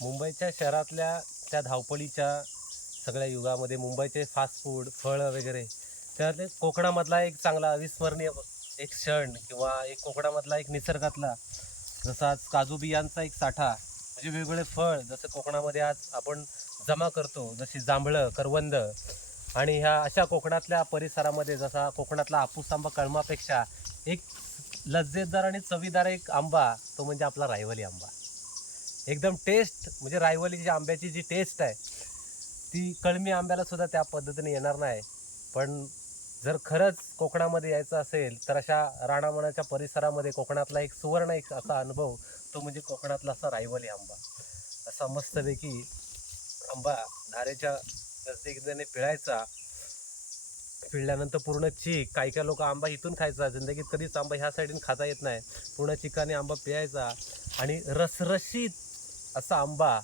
मुंबईच्या शहरातल्या त्या धावपळीच्या सगळ्या युगामध्ये मुंबईचे फास्ट फूड फळं वगैरे त्यातले कोकणामधला एक चांगला अविस्मरणीय एक क्षण किंवा एक कोकणामधला एक निसर्गातला जसा आज काजू बियांचा एक साठा म्हणजे वेगवेगळे फळ जसं कोकणामध्ये आज आपण जमा करतो जशी जांभळं करवंद आणि ह्या अशा कोकणातल्या परिसरामध्ये जसा कोकणातला आपूस आंबा कळमापेक्षा एक लज्जेतदार आणि चवीदार एक आंबा तो म्हणजे आपला रायवली आंबा. एकदम टेस्ट म्हणजे रायवलीची आंब्याची जी टेस्ट आहे ती कळमी आंब्याला सुद्धा त्या पद्धतीने येणार नाही. पण जर खरंच कोकणामध्ये यायचं असेल तर अशा राणामणाच्या परिसरामध्ये कोकणातला एक सुवर्ण एक असा अनुभव तो म्हणजे कोकणातला असा रायवली आंबा. असा मस्तपैकी आंबा धारेच्या नजदीकीने पिळायचा. पिळल्यानंतर पूर्ण चीक काही काही लोक आंबा इथून खायचा. जिंदगीत कधीच आंबा ह्या साईडून खाता येत नाही. पूर्ण चिकाने आंबा पिळायचा. आणि रसरशीत असा आंबा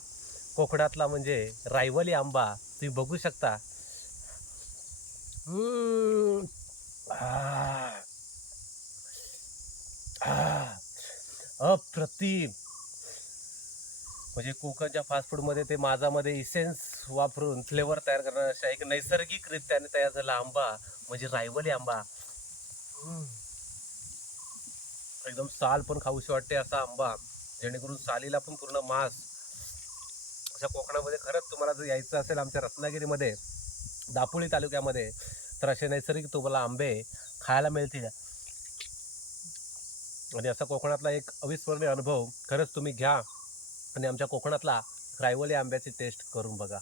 कोकणातला म्हणजे रायवली आंबा तुम्ही बघू शकता. अप्रतिम. म्हणजे कोकणच्या फास्ट फूडमध्ये ते माझामध्ये इसेन्स वापरून फ्लेवर तयार करणार अशा एक नैसर्गिकरित्याने तयार झाला आंबा म्हणजे रायवली आंबा. हम्म. एकदम साल पण खाऊशी वाटते असा आंबा. जेणेकरून सालीला पण पूर्ण मांस अशा कोकणामध्ये खरंच तुम्हाला जर यायचं असेल आमच्या रत्नागिरीमध्ये दापोली तालुक्यामध्ये तर असे नैसर्गिक तुम्हाला आंबे खायला मिळतील. आणि असा कोकणातला एक अविस्मरणीय अनुभव खरंच तुम्ही घ्या आणि आमच्या कोकणातला रायवली आंब्याची टेस्ट करून बघा.